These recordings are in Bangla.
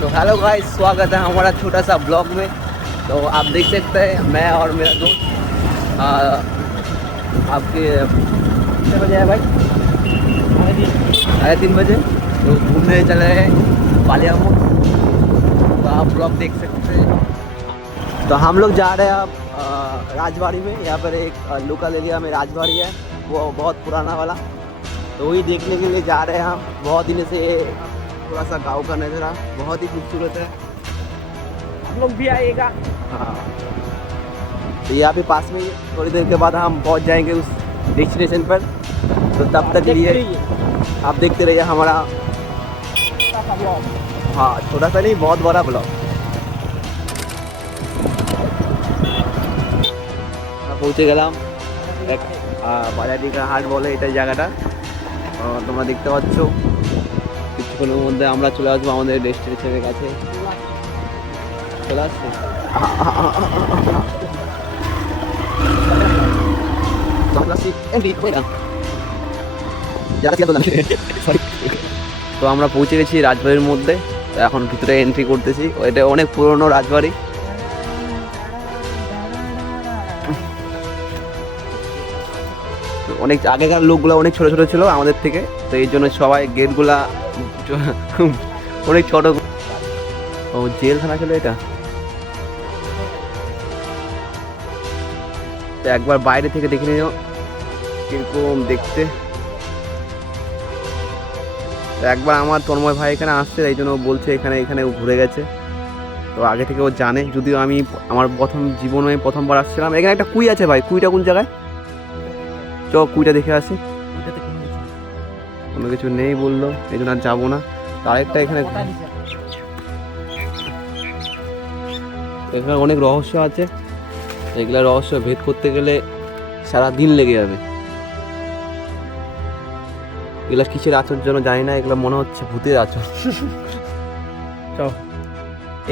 तो हेलो गाइस, स्वागत है हमारा छोटा सा ब्लॉग में। तो आप देख सकते हैं मैं और मेरा दोस्त आपके कितने बजे है भाई? 3:30 तो घूमने चले हैं बालियापुर। तो आप ब्लॉग देख सकते हैं। तो हम लोग जा रहे हैं अब राजबाड़ी में। यहाँ पर एक लोकल एरिया में राजबाड़ी है, वो बहुत पुराना वाला। तो वही देखने के लिए जा रहे हैं हम। बहुत दिन से थोड़ा सा गांव का नज़ारा बहुत ही खूबसूरत है, हम लोग भी आएगा। हाँ। तो यहाँ पे पास में ही थोड़ी देर के बाद हम पहुँच जाएंगे उस डेस्टिनेशन पर। तो तब तक लिए आप देखते रहिए हमारा हाँ छोटा सा नहीं बहुत बड़ा ब्लॉग। পৌঁছে গেলাম এক বাজারিকা হাট বলে এটা জায়গাটা। তোমরা দেখতে পাচ্ছ কিছুক্ষণের মধ্যে আমরা চলে আসবো আমাদের ডেস্টিনেশনের কাছে। চলে আসছে তো আমরা পৌঁছে গেছি রাজবাড়ির মধ্যে। এখন ভিতরে এন্ট্রি করতেছি। এটা অনেক পুরনো রাজবাড়ি। অনেক আগেকার লোকগুলো অনেক ছোট ছোট ছিল আমাদের থেকে, তো এই জন্য সবাই গেটগুলা অনেক ছোট। ও জেলখানা ছিল এটা। তো একবার বাইরে থেকে দেখে নিও কিরকম দেখতে। তো একবার আমার তন্ময় ভাই এখানে আসছে, এই জন্য বলছে এখানে এখানে ঘুরে গেছে। তো আগে থেকে ও জানে, যদিও আমি আমার জীবনে প্রথমবার আসছিলাম। এখানে একটা কুই আছে ভাই, কুইটা কোন জায়গায়? চ কুইটা দেখে আসি। কোনো কিছু নেই বললো, এই জন্য আর যাবো না। আরেকটা এখানে এখানে অনেক রহস্য আছে। এগুলা রহস্য ভেদ করতে গেলে সারা দিন লেগে যাবে। এগুলা কিসের আচর জন্য জানি না, এগুলো মনে হচ্ছে ভূতের আচর।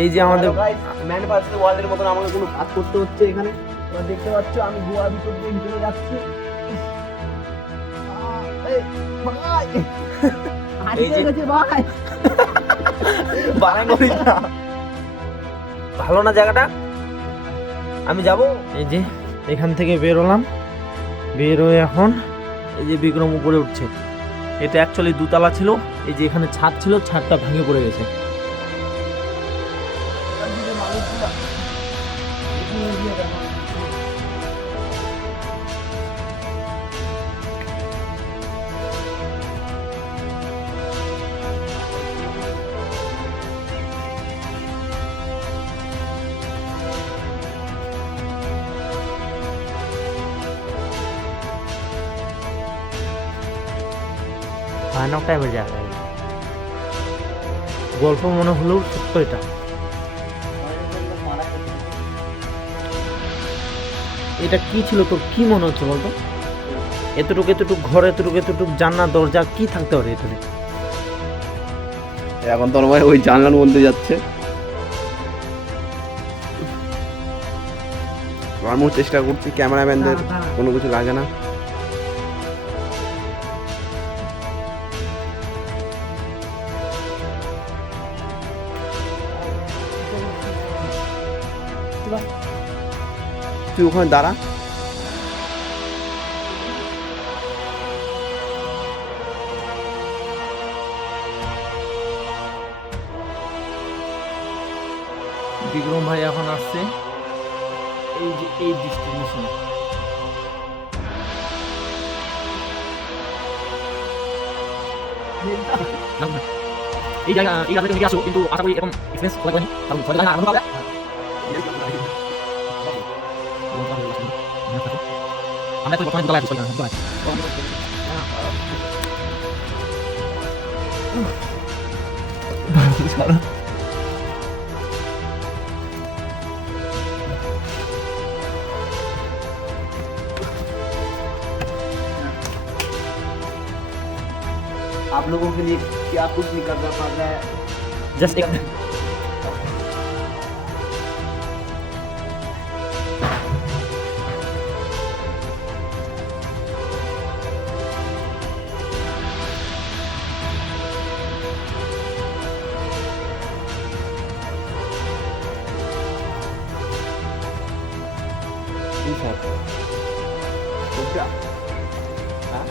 এই যে আমাদের ম্যান ভার্সেস ওয়ার্ল্ডের মতন আমাকে কোনো কাজ করতে হচ্ছে এখানে। তোমরা দেখতে পাচ্ছ আমি গোয়ার ভিতর দিয়ে চলে যাচ্ছি। এই যে ভাই ভালো না জায়গাটা, আমি যাব। এই যে এখান থেকে বের হলাম, বের হয়ে এখন এই যে বিক্রম উপরে উঠছে। এটা অ্যাকচুয়ালি দুতলা ছিল। এই যে এখানে ছাদ ছিল, ছাদটা ভেঙে পড়ে গেছে। ভয়ানক টাইপের জায়গা। গল্প মনে হলেও সত্য এটা। এটা কি ছিল তোর কি মনে হচ্ছে বলতো? এতটুকু এতটুকু ঘর, এতটুকু এতটুকু জানলা দরজা, কি থাকতে পারে এখানে? এখন তো আমার ওই জানলার মধ্যে যাচ্ছে। আমি চেষ্টা করছি, ক্যামেরাম্যানদের কোনো কিছু লাগে না। তুই ওখানে দাঁড়া। বিক্রম ভাই এখন আসছে এই যে এই ডেস্টিনেশনে। এই জায়গা এই রাস্তা থেকে আসো, কিন্তু আশা করি এরকম এক্সপেন্স লাগবে না, কারণ ছয় জায়গা আনন্দ পাবে। আমরা তো বর্তমানে দুতলায় আছি, দুতলায়। आप लोगों के लिए क्या कुछ नहीं करना पड़ रहा है। जस्ट एक কোনটা? হ্যাঁ?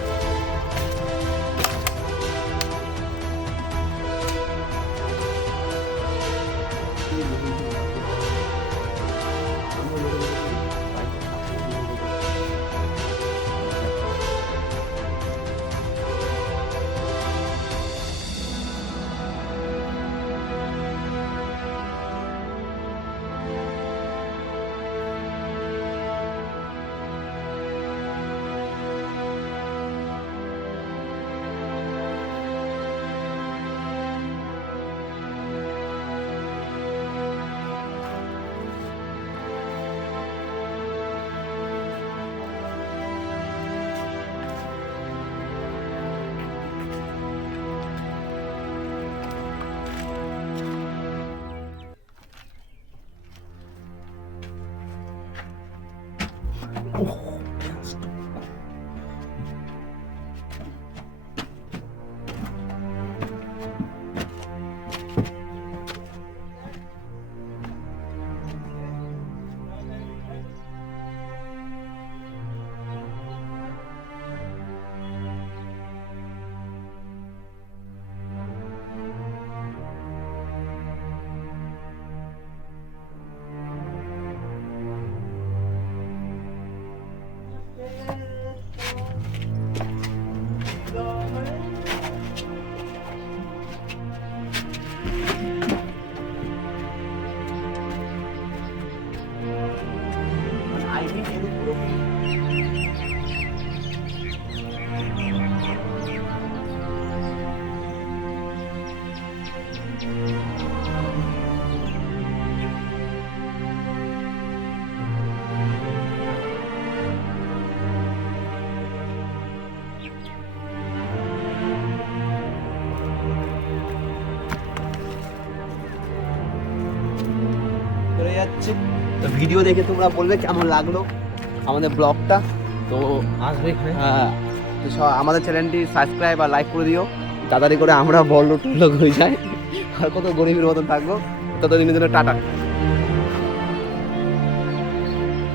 চলে যাচ্ছে। তো ভিডিও দেখে তোমরা বলবে কেমন লাগলো আমাদের ব্লগটা। তো আসবে এখানে। হ্যাঁ, তো আমাদের চ্যানেলটি সাবস্ক্রাইব আর লাইক করে দিও, তাড়াতাড়ি করে আমরা বড় লোক হয়ে যাই আর কত গরিবের মতন থাকবো। ততদিনের জন্য টাটা।